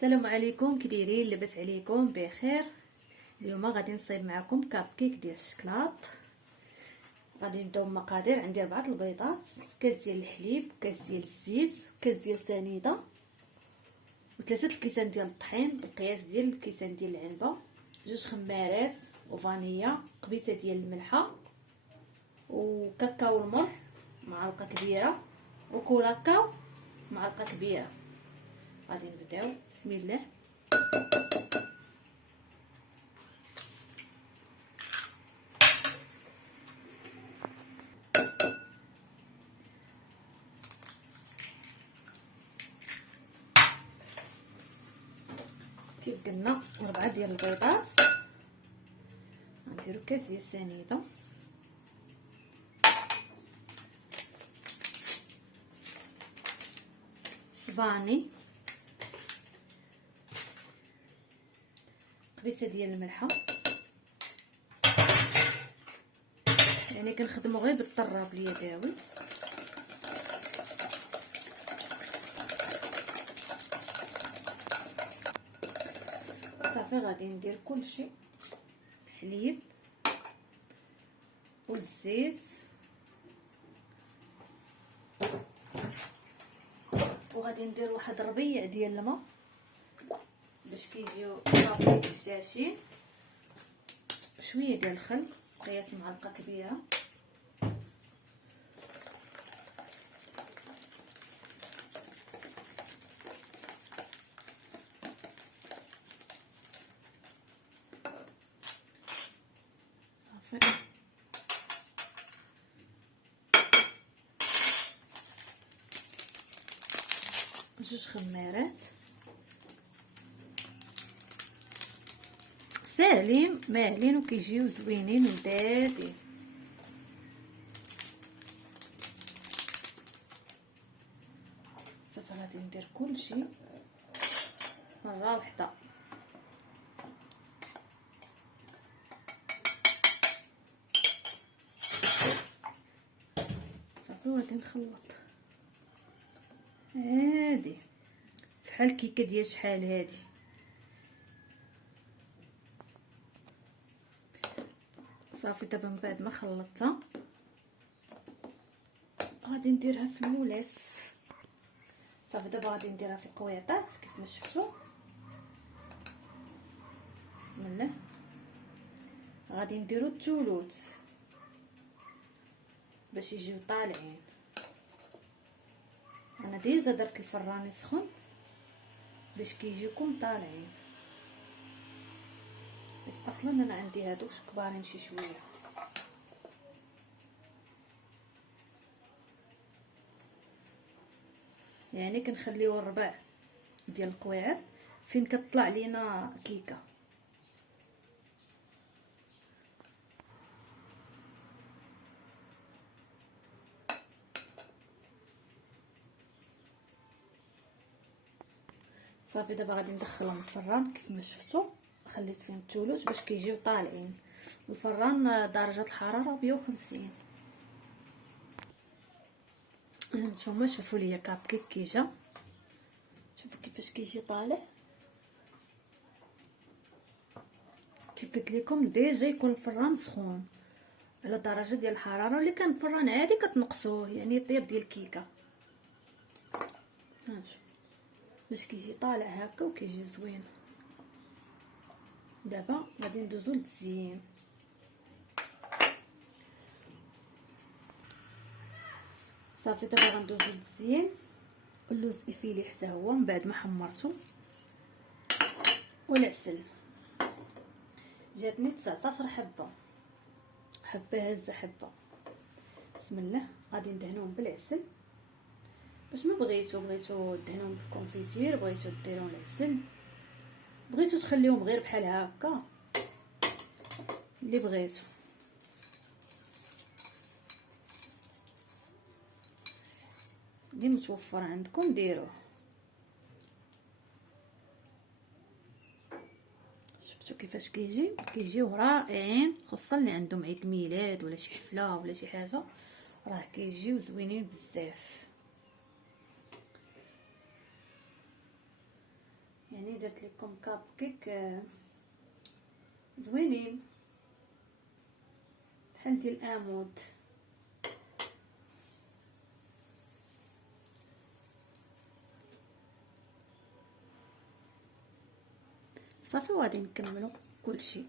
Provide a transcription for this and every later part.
السلام عليكم، كي دايرين؟ لاباس عليكم؟ بخير. اليوم غادي نصايب معكم كاب كيك ديال الشكلاط. غادي نبداو بالمقادير. عندي 4 البيضات، كاس ديال الحليب، كاس ديال الزيت، كاس ديال سنيده، و3 الكيسان ديال الطحين بالقياس ديال الكيسان ديال العنبه، 2 خمارات وفانيلا، قبيصه ديال الملحه، وكاكاو المر معلقه كبيره، وكولاكاو معلقه كبيره. غادي نبداو. بسم الله. كيف قلنا 4 ديال البيضات، غنديرو كاس ديال السنيده، فاني، قبيصه ديال الملحه. يعني كنخدمو غير بالطراب اليدوي. صافي غادي ندير كلشي، الحليب والزيت، وغادي ندير واحد ربيع ديال الماء باش كيجيو صافي هشاشين، شويه ديال الخل قياس معلقه كبيره، صافي 2 خمارات ساهلين ماهلين وكيجيو زوينين ولذاذين. صافي غادي ندير كلشي مره وحده. صافي غادي نخلط هادي بحال كيكه ديال شحال هادي. صافي دابا من بعد ما خلطتها غادي نديرها في المولاس. صافي دابا غادي نديرها في القويطات كيف ما شفتوا. بسم الله. غادي نديرو الثلوث باش يجيو طالعين. انا ديجا درت الفران يسخن باش كيجيكم طالعين، بس اصلا انا عندي هادوك كبارين شي شويه. يعني كنخليو الربع ديال القواعد فين كتطلع لينا كيكه. صافي دابا غادي ندخلهم الفران كيف ما شفتوا. خليت فيهم الثلث باش كيجيو طالعين. الفران درجه الحراره 150. نتوما شوفوا ليا كاب كيك كي جا، شوفوا كيفاش كيجي طالع. كيف قلت لكم ديجا يكون الفران سخون على درجه ديال الحراره. اللي كان فران عادي كتنقصوه، يعني الطياب ديال الكيكه. هانتو باش كيجي طالع هكا وكيجي زوين. دابا غادي ندوزو للتزيين. صافي دابا غندوزو للتزيين. اللوز افيلي حتى هو من بعد ما حمرته، والعسل جاتني 19 حبه هزه حبه. بسم الله. غادي ندهنوهم بالعسل باش ما بغيتو دهنوهم بالكونفيتير، بغيتو ديروا العسل، بغيتو تخليوهم غير بحال هكا، اللي بغيتو. اللي متوفر عندكم ديروه. شفتوا كيفاش كيجيو رائعين، خصوصا اللي عندهم عيد ميلاد ولا شي حفله ولا شي حاجه، راه كيجيو زوينين بزاف. يعني درت لكم كاب كيك زوينين بحال ديال الامود. صافي وغادي نكملوا كلشي.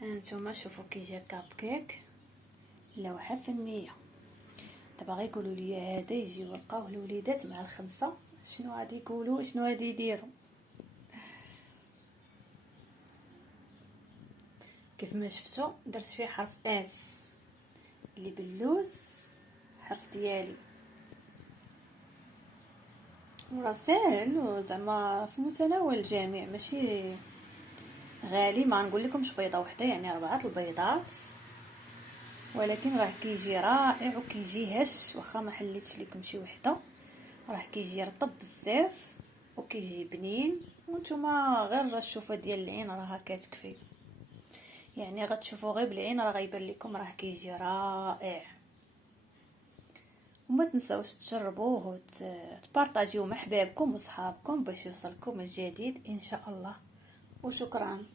هانتوما شوفوا كي جا كاب كيك، لوحه فنيه. دابا غيقولوا لي هذا يجيو يلقاوه الوليدات مع الخمسه، شنو غادي يقولوا، شنو غادي يديروا؟ كيف ما شفتوا درت فيه حرف اس اللي باللوز، حرف ديالي، وراه ساهل وزعما في متناول الجميع، ماشي غالي. ما نقول لكمش بيضه وحده، يعني 4 البيضات، ولكن راه كيجي رائع وكيجي هش. واخا ما حليتش لكم شي وحده، راه كيجي رطب بزاف وكيجي بنين. وانتما غير الشوفه ديال العين راها كتكفي، يعني غتشوفوا غير بالعين راه غيبان لكم راه كيجي رائع. وما تنساوش تجربوه وتبارطاجيوه مع حبابكم وصحابكم باش يوصلكم الجديد ان شاء الله. وشكرا.